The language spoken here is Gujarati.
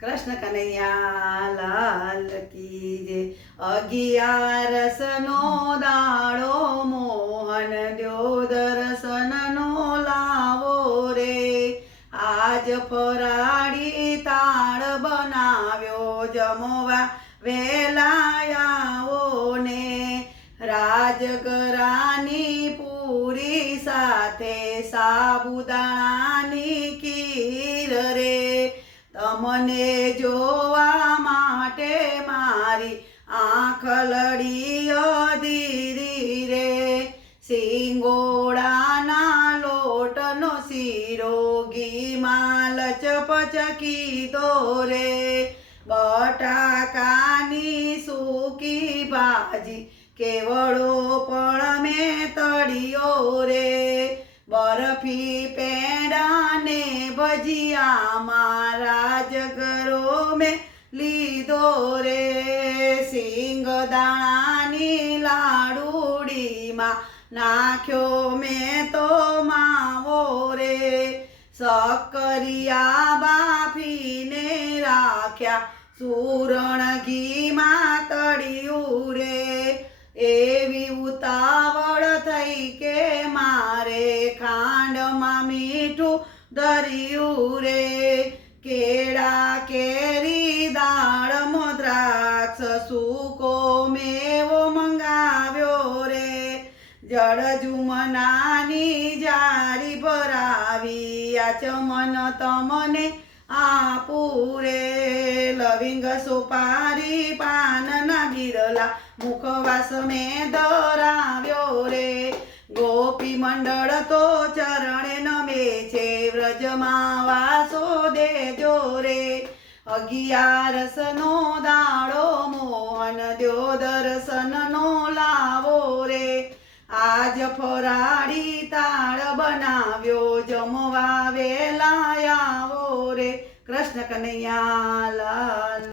કૃષ્ણ કનૈયા, લાલ કી જે અગિયારસ નો દાડો મોહન દ્યો દર્શન લાવો રે. આજ ફરાડી તાળ બનાવ્યો જમવા વેલાયાઓ ને. રાજગરાની પૂરી સાથે સાબુદાણાની ખીર રે. તમને જોવા માટે મારી આંખ લડી અધીરી રે. સિંગોડાના લોટનો શીરો ઘીમાં લચપચકી દોરે બટાકાની સૂકી ભાજી કેવડો પણ મેં તળિયો રે. બરફી પેડા ને ભજીયા મારા જગરો મેં લીધો રે. સિંગ દાણાની લાડુડીમાં નાખ્યો મેં તો માવો રે. સક્કરિયા બાફીને રાખ્યા, સુરણ ઘીમાં તળિયું રે એવી ઉતાવળ થઈ કે મીઠું દરિયું રે. કેળા, કેરી, દાળ, મદ્રાક્ષ, સૂકો મેવો મંગાવ્યો રે. જળ જુમનાની જારી ભરાવી, આ ચમન તમને આપું રે. લવિંગ સોપારી પાનના બિરલા મુખવાસ મેં ધરાવ્યો રે. ગોપી મંડળ તો ચરણે વ્રજમાં વાસો દેજો રે. અગિયારસ નો દાડો મોહન દ્યો દર્શન નો લાવો રે. આજ ફરાળી તાળ બનાવ્યો, જમવા વેલા આવો રે. કૃષ્ણ કનૈયા લાલ.